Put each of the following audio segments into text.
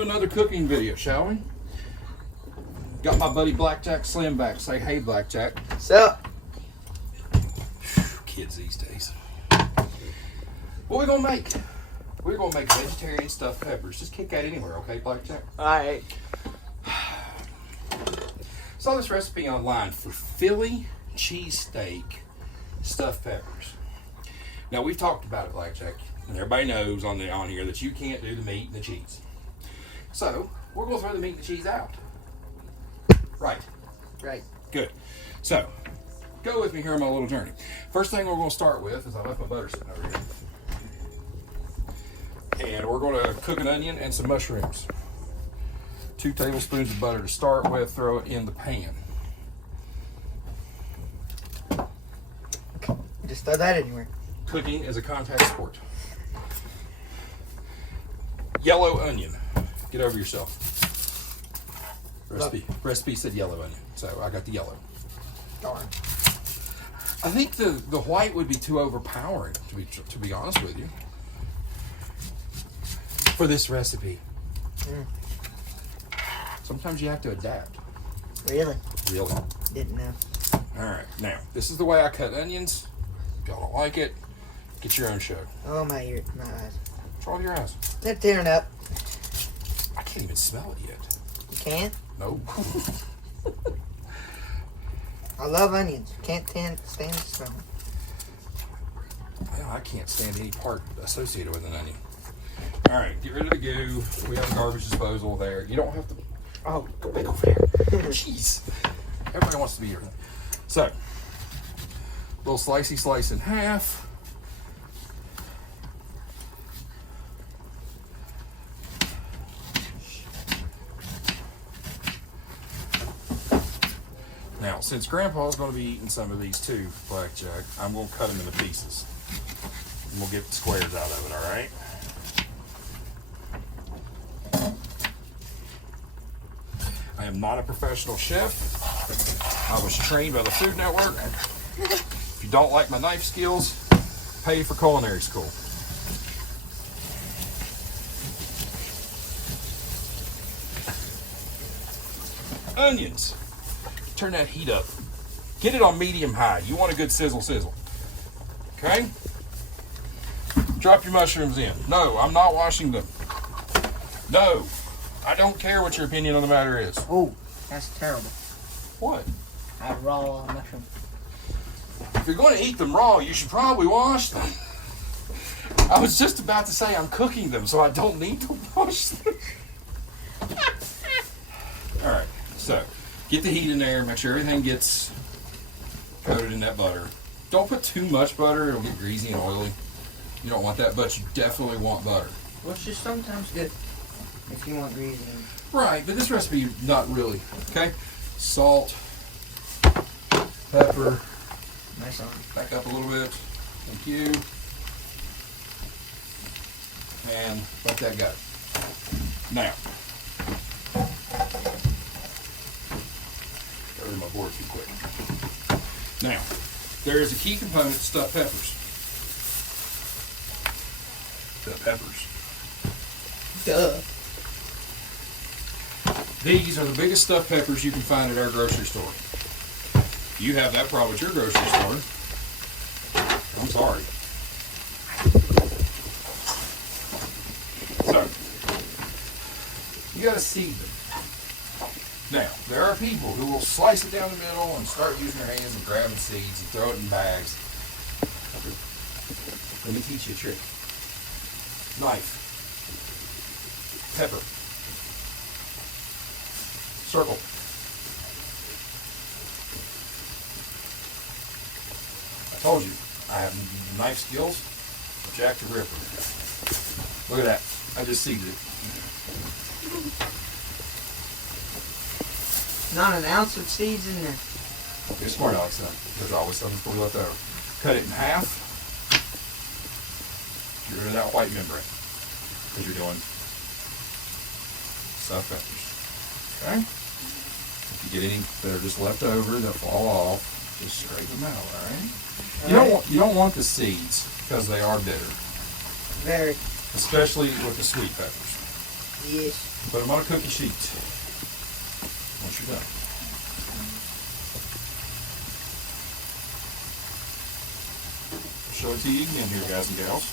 do another cooking video, shall we? Got my buddy Blackjack Slim back. Say hey, Blackjack. What's up? Kids these days. What we gonna make? We're gonna make vegetarian stuffed peppers. Just kick that anywhere, okay, Blackjack? Alright. Saw this recipe online for Philly cheesesteak stuffed peppers. Now we've talked about it, Blackjack, and everybody knows on here that you can't do the meat and the cheese. So we're gonna throw the meat and the cheese out. Right. Right. Good. So go with me here on my little journey. First thing we're gonna start with is I left my butter sitting over here. And we're gonna cook an onion and some mushrooms. 2 tablespoons of butter to start with, throw it in the pan. Just throw that anywhere. Cooking is a contact sport. Yellow onion. Get over yourself. Recipe said yellow onion, so I got the yellow. Darn. I think the white would be too overpowering, to be honest with you, for this recipe. Sometimes you have to adapt. Really? Really. Didn't know. All right, now this is the way I cut onions. If y'all don't like it, get your own show. Oh, my eyes. What's wrong with your eyes? They're tearing up. I can't even smell it yet. You can't? Nope. I love onions. Can't stand the smell. Well, I can't stand any part associated with an onion. All right, get rid of the goo. We have a garbage disposal there. You don't have to. Oh, go back over there. Jeez. Everybody wants to be here. So, little slicey slice in half. Now, since Grandpa's going to be eating some of these too, Blackjack, I'm going to cut them into pieces. And we'll get the squares out of it, all right? I am not a professional chef. I was trained by the Food Network. If you don't like my knife skills, pay for culinary school. Onions. Turn that heat up. Get it on medium high. You want a good sizzle. Okay? Drop your mushrooms in. No, I'm not washing them. No. I don't care what your opinion on the matter is. Oh, that's terrible. What? I raw mushroom. If you're going to eat them raw, you should probably wash them. I was just about to say I'm cooking them, so I don't need to wash them. All right, so get the heat in there. Make sure everything gets coated in that butter. Don't put too much butter. It'll get greasy and oily. You don't want that, but you definitely want butter. Well, it's just sometimes good if you want greasy. Right, but this recipe, not really. Okay? Salt, pepper. Nice on. Back up a little bit. Thank you. And let that go. Now, got rid of my board too quick. Now, there is a key component to stuffed peppers. The peppers. Duh. These are the biggest stuffed peppers you can find at our grocery store. You have that problem at your grocery store. I'm sorry. So, you gotta seed them. Now, there are people who will slice it down the middle and start using their hands and grabbing seeds and throw it in bags. Let me teach you a trick. Knife. Pepper. Circle. I told you, I have knife skills. Jack the Ripper. Look at that. I just seeded it. Not an ounce of seeds in there. You're smart, Alex. There's always something for you left over. Cut it in half. Get rid of that white membrane. Because you're doing stuffed peppers. Okay? If you get any that are just left over that fall off, just scrape them out, alright? You don't want the seeds because they are bitter. Very. Especially with the sweet peppers. Yes. Put them on a cookie sheet once you're done. Show it to you again here, guys and gals.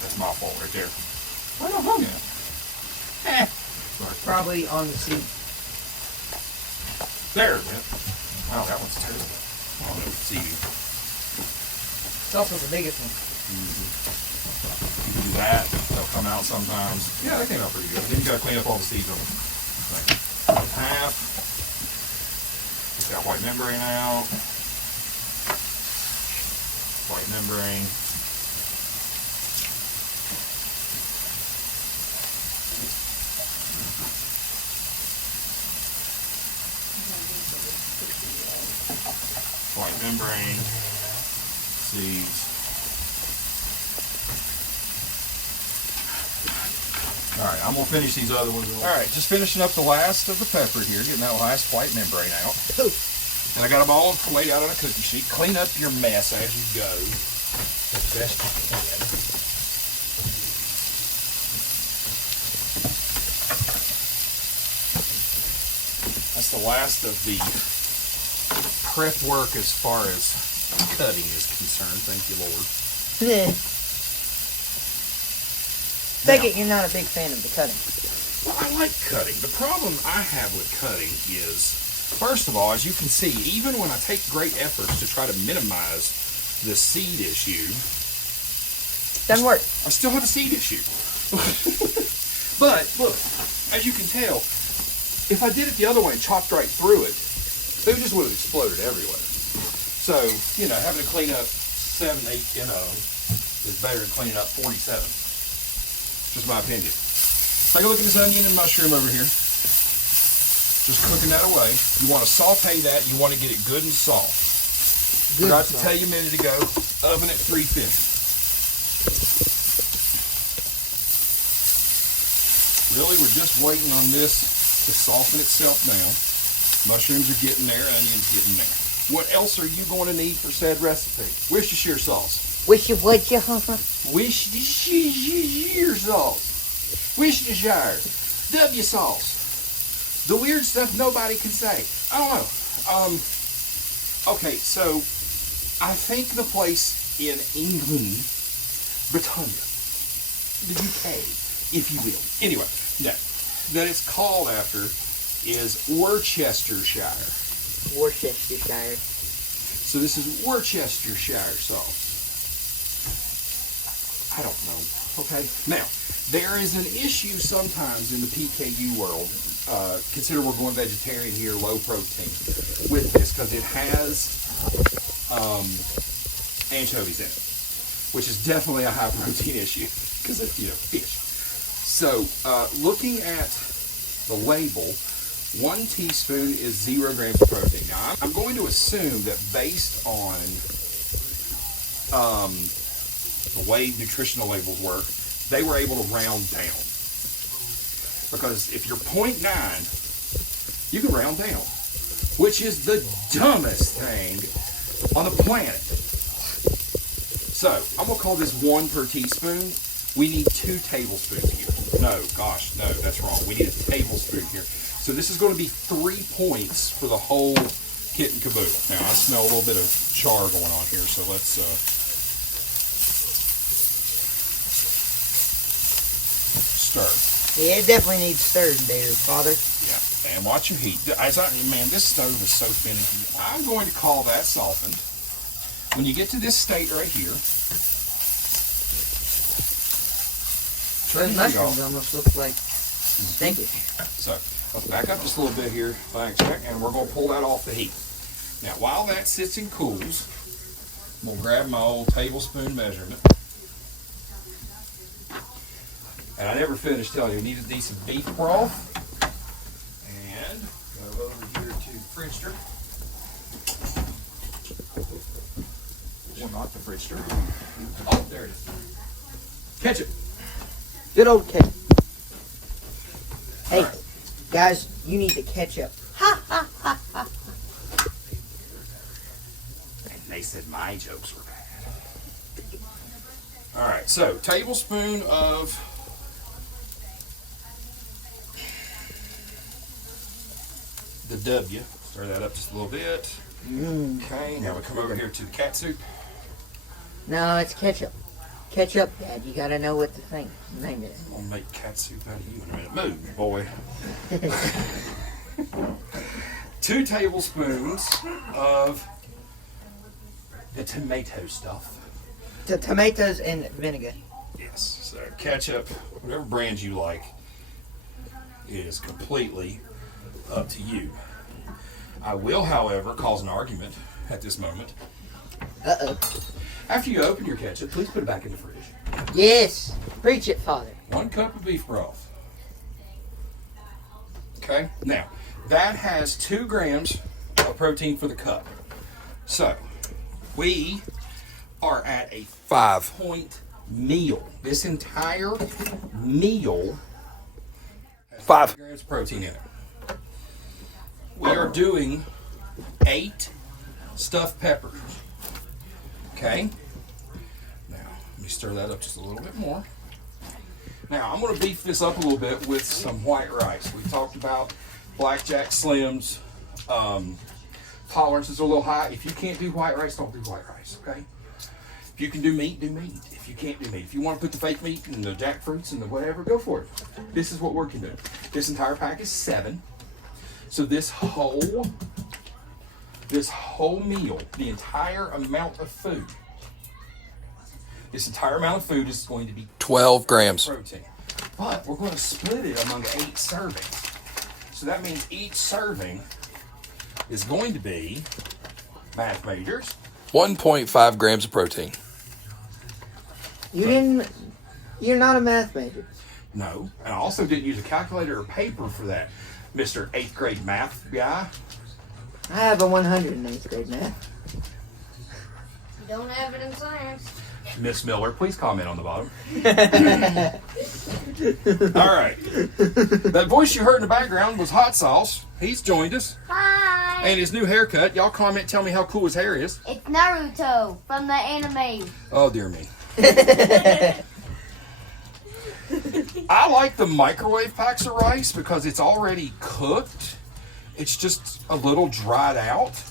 That's my fault right there. Where the hung at? Sorry. Probably on the seat. There it went. Wow, that one's terrible. Oh no, seating. It's also the biggest one. You can do that. They'll come out sometimes. Yeah, that came out pretty good. Then you gotta clean up all the seeds on them. Like, half. Get that white membrane out. White membrane. White membrane. Seeds. Alright, I'm gonna finish these other ones. Alright, just finishing up the last of the pepper here, getting that last white membrane out. Ooh. And I got them all laid out on a cookie sheet. Clean up your mess as you go, as best you can. That's the last of the prep work as far as cutting is concerned. Thank you, Lord. Yeah. Take it you're not a big fan of the cutting. Well, I like cutting. The problem I have with cutting is, first of all, as you can see, even when I take great efforts to try to minimize the seed issue, Doesn't work. I still have a seed issue. But, look, as you can tell, if I did it the other way and chopped right through it, they just would have exploded everywhere. So, you know, having to clean up 7, 8, is better than cleaning up 47. Just my opinion. Take a look at this onion and mushroom over here. Just cooking that away. You want to saute that. You want to get it good and soft. Good Forgot to stuff. tell you a minute ago, oven at 350. Really, we're just waiting on this to soften itself down. Mushrooms are getting there, onions getting there. What else are you going to need for said recipe? Worcestershire sauce. Wish you would, you. Worcestershire sauce. Worcestershire. W sauce. The weird stuff nobody can say. I don't know. Okay, so I think the place in England, Britannia, the UK, if you will. Anyway, no. That it's called after is Worcestershire. Worcestershire. So this is Worcestershire sauce. I don't know. Okay. Now, there is an issue sometimes in the PKU world. Consider we're going vegetarian here, low protein, with this because it has anchovies in it, which is definitely a high protein issue because it's, fish. So, looking at the label, 1 teaspoon is 0 grams of protein. Now, I'm going to assume that based on the way nutritional labels work, they were able to round down. Because if you're 0.9, you can round down, which is the dumbest thing on the planet. So, I'm going to call this 1 per teaspoon. We need 2 tablespoons here. No, that's wrong. We need a tablespoon here. So this is going to be 3 points for the whole kit and caboodle. Now, I smell a little bit of char going on here, so let's stir. Yeah, it definitely needs stirred there, Father. Yeah, and watch your heat. Man, this stove is so finicky. I'm going to call that softened. When you get to this state right here, Those mushrooms almost look like stinkish. so let's back up just a little bit here, thanks, Jack, and we're going to pull that off the heat. Now, while that sits and cools, I'm going to grab my old tablespoon measurement. And I never finished telling you, we need a decent beef broth. And go over here to the Friendster. Well, not the Friendster. Oh, there it is. Ketchup. Good old ketchup. Hey, All right. guys, you need the ketchup. And they said my jokes were bad. All right, so tablespoon of the W. Stir that up just a little bit. Okay, now we come over here to the cat soup. No, it's ketchup. Ketchup, Dad. You gotta know what the name is. I'm gonna make cat soup out of you in a minute. Move, boy. 2 tablespoons of the tomato stuff. The tomatoes and vinegar. Yes, so ketchup, whatever brand you like, is completely up to you. I will, however, cause an argument at this moment. Uh-oh. After you open your ketchup, please put it back in the fridge. Yes. Preach it, Father. 1 cup of beef broth. Okay, now that has 2 grams of protein for the cup. So we are at a 5-point meal. This entire meal has 5 grams of protein in it. We are doing 8 stuffed peppers. Okay? Now, let me stir that up just a little bit more. Now, I'm going to beef this up a little bit with some white rice. We talked about Blackjack Slims. Tolerances are a little high. If you can't do white rice, don't do white rice, okay? If you can do meat, do meat. If you can't do meat, if you want to put the fake meat and the jackfruits and the whatever, go for it. This is what we're going to do. This entire pack is 7. So this whole meal, the entire amount of food, is going to be 12 grams. protein. But we're going to split it among 8 servings. So that means each serving is going to be, math majors, 1.5 grams of protein. You're not a math major. no, and I also didn't use a calculator or paper for that, Mr. 8th grade math guy. I have a 100 in 8th grade math. You don't have it in science. Miss Miller, please comment on the bottom. All right. That voice you heard in the background was Hot Sauce. He's joined us. Hi! And his new haircut. Y'all comment, tell me how cool his hair is. It's Naruto from the anime. Oh, dear me. I like the microwave packs of rice because it's already cooked. It's just a little dried out.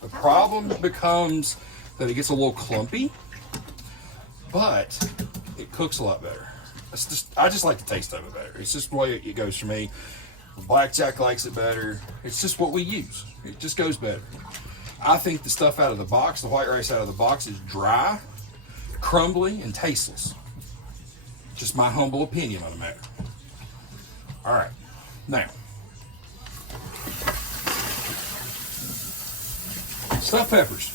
The problem becomes that it gets a little clumpy, but it cooks a lot better. I just like the taste of it better. It's just the way it goes for me. Blackjack likes it better. It's just what we use. It just goes better. I think the stuff out of the box, the white rice out of the box, is dry, crumbly, and tasteless. Just my humble opinion on the matter. All right, now stuffed peppers.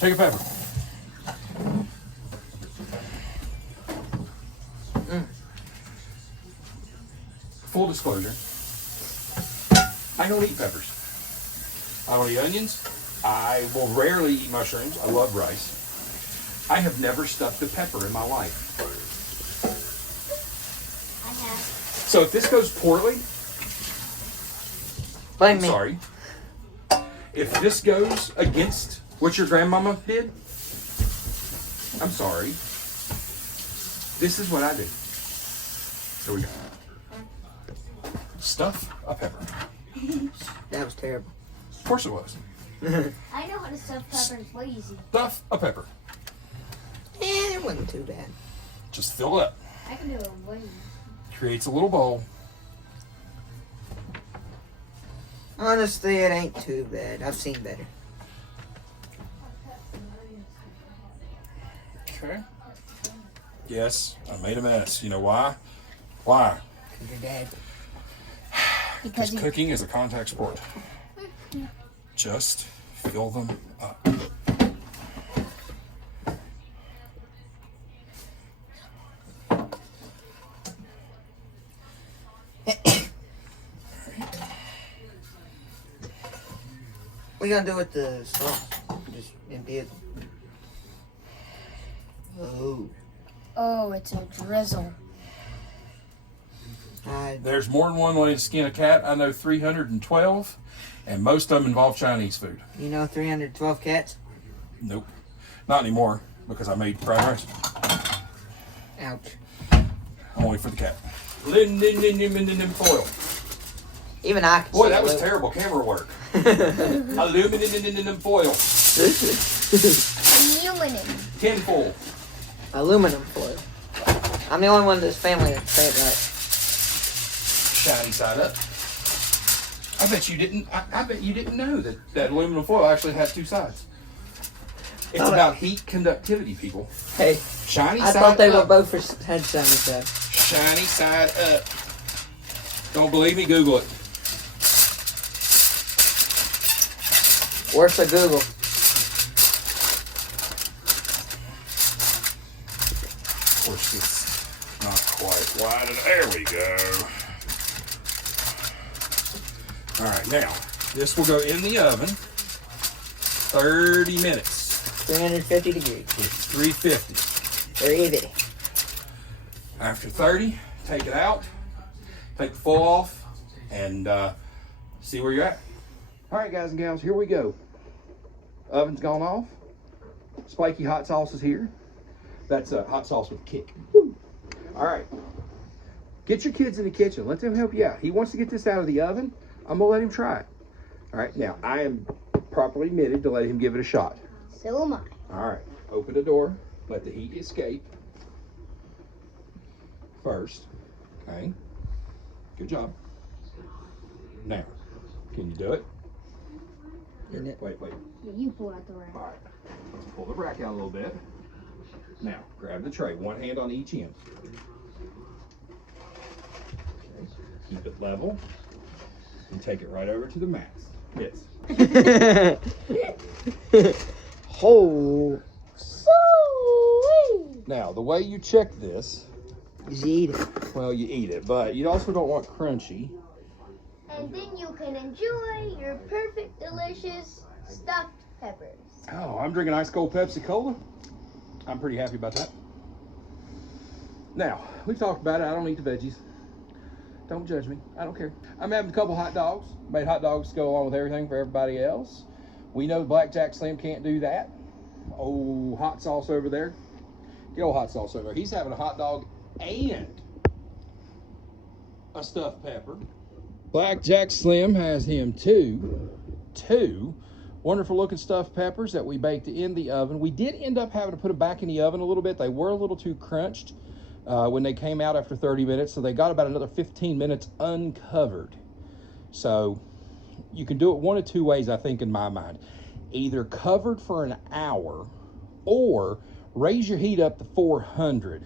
Take a pepper. Full disclosure, I don't eat peppers. I don't eat onions. I will rarely eat mushrooms. I love rice. I have never stuffed a pepper in my life. I have. So if this goes poorly, Blame I'm me. sorry. If this goes against what your grandmama did, I'm sorry. This is what I do. Here we go. Stuff a pepper. That was terrible. Of course it was. I know how to stuff peppers way easy. Stuff a pepper. It wasn't too bad. Just fill it up. I can do it way easy. Creates a little bowl. Honestly, it ain't too bad. I've seen better. Okay. Yes, I made a mess. You know why? Why? Cause your dad. Because Because cooking is a contact sport. Just fill them up. What you gonna do with the sauce? Just empty it. Oh. Oh, it's a drizzle. There's more than one way to skin a cat. I know 312, and most of them involve Chinese food. You know 312 cats? Nope. Not anymore, because I made fried rice. Ouch. Only for the cat. Aluminum foil. Even I can Boy, see that was blue. terrible camera work. Aluminum foil. Aluminum. Tin foil. Aluminum foil. I'm the only one in this family that say it right. Shiny side up. I bet you didn't. I bet you didn't know that aluminum foil actually has two sides. It's Oh, about heat conductivity, people. Hey, Shiny I side thought they were up. both had shiny side. Shiny side up. Don't believe me? Google it. Worse than Google. Of course, it's not quite wide. There we go. All right, now this will go in the oven 30 minutes 350 degrees. with 350. 380. After 30, take it out, take the foil off, and see where you're at. All right, guys and gals, here we go. Oven's gone off. Spiky hot sauce is here. That's hot sauce with kick. All right. Get your kids in the kitchen. Let them help you out. He wants to get this out of the oven. I'm going to let him try it. All right. Now, I am properly admitted to let him give it a shot. So am I. All right. Open the door. Let the heat escape first. Okay. Good job. Now, can you do it? Wait. Yeah, you pull out the rack. All right. Let's pull the rack out a little bit. Now, grab the tray. One hand on each end. Okay. Keep it level. And take it right over to the mats. Yes. Oh. Now, the way you check this, Just eat it. well, you eat it, but you also don't want crunchy. And then you can enjoy your perfect, delicious stuffed peppers. Oh, I'm drinking ice cold Pepsi Cola. I'm pretty happy about that. Now, we've talked about it. I don't eat the veggies. Don't judge me. I don't care. I'm having a couple hot dogs. Made hot dogs to go along with everything for everybody else. We know Blackjack Slim can't do that. Oh, hot sauce over there. Get old hot sauce over there. He's having a hot dog and a stuffed pepper. Blackjack Slim has him two wonderful looking stuffed peppers that we baked in the oven. We did end up having to put them back in the oven a little bit. They were a little too crunched when they came out after 30 minutes, so they got about another 15 minutes uncovered. So you can do it one of two ways, I think, in my mind. Either covered for an hour or raise your heat up to 400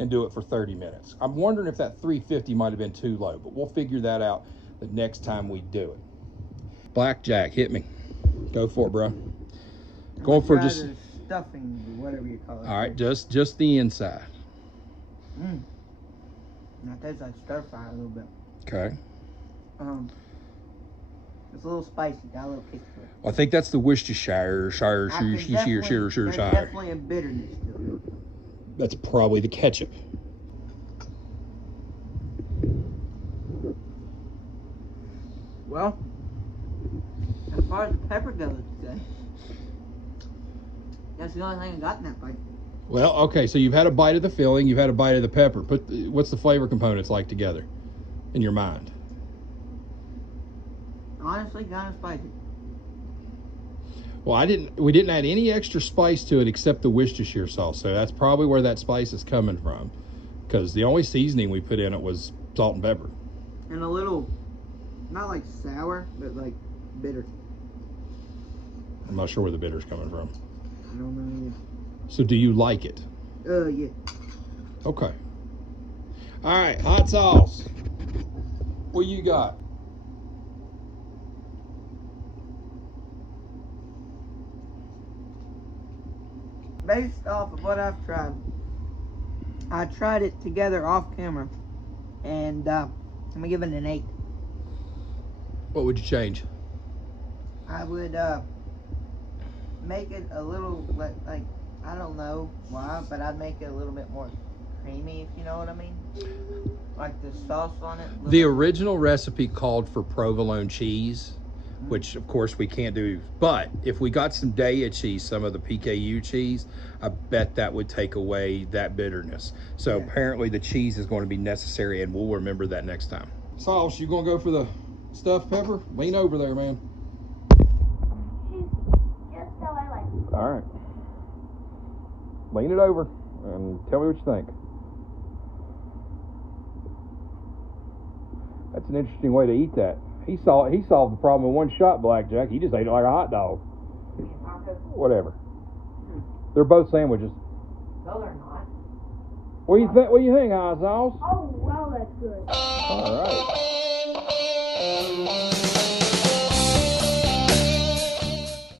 and do it for 30 minutes. I'm wondering if that 350 might have been too low, but we'll figure that out the next time we do it. Blackjack, hit me. Go for it, bro. Going for just stuffing, whatever you call it. all right, just the inside. That tastes like stir fry a little bit. Okay. It's a little spicy. Got a little kick to it. Well, I think that's the Worcestershire, There's Shire. definitely a bitterness to it. That's probably the ketchup. Well, as far as the pepper goes today, that's the only thing I got in that bite. Well, okay, so you've had a bite of the filling, you've had a bite of the pepper. What's the flavor components like together in your mind? Honestly, kind of spicy. Well, we didn't add any extra spice to it except the Worcestershire sauce, so that's probably where that spice is coming from. Because the only seasoning we put in it was salt and pepper. And a little, not like sour, but like bitter. I'm not sure where the bitter's coming from. I don't know either. So do you like it? Yeah. Okay. All right, hot sauce. What you got? Based off of what I've tried, I tried it together off camera, and I'm gonna give it an 8. What would you change? I would make it a little like I don't know why, but I'd make it a little bit more creamy, if you know what I mean. Like the sauce on it. The original recipe called for provolone cheese, which of course we can't do. But if we got some Daiya cheese, some of the PKU cheese, I bet that would take away that bitterness. So apparently the cheese is going to be necessary, and we'll remember that next time. Sauce, you gonna go for the stuffed pepper? Lean over there, man. Just so I like it. All right. Lean it over and tell me what you think. That's an interesting way to eat that. He solved the problem in one shot, Blackjack. He just ate it like a hot dog. Whatever. They're both sandwiches. No, they're not. What do you think? What do you think, High Sauce? Oh, wow, that's good. All right.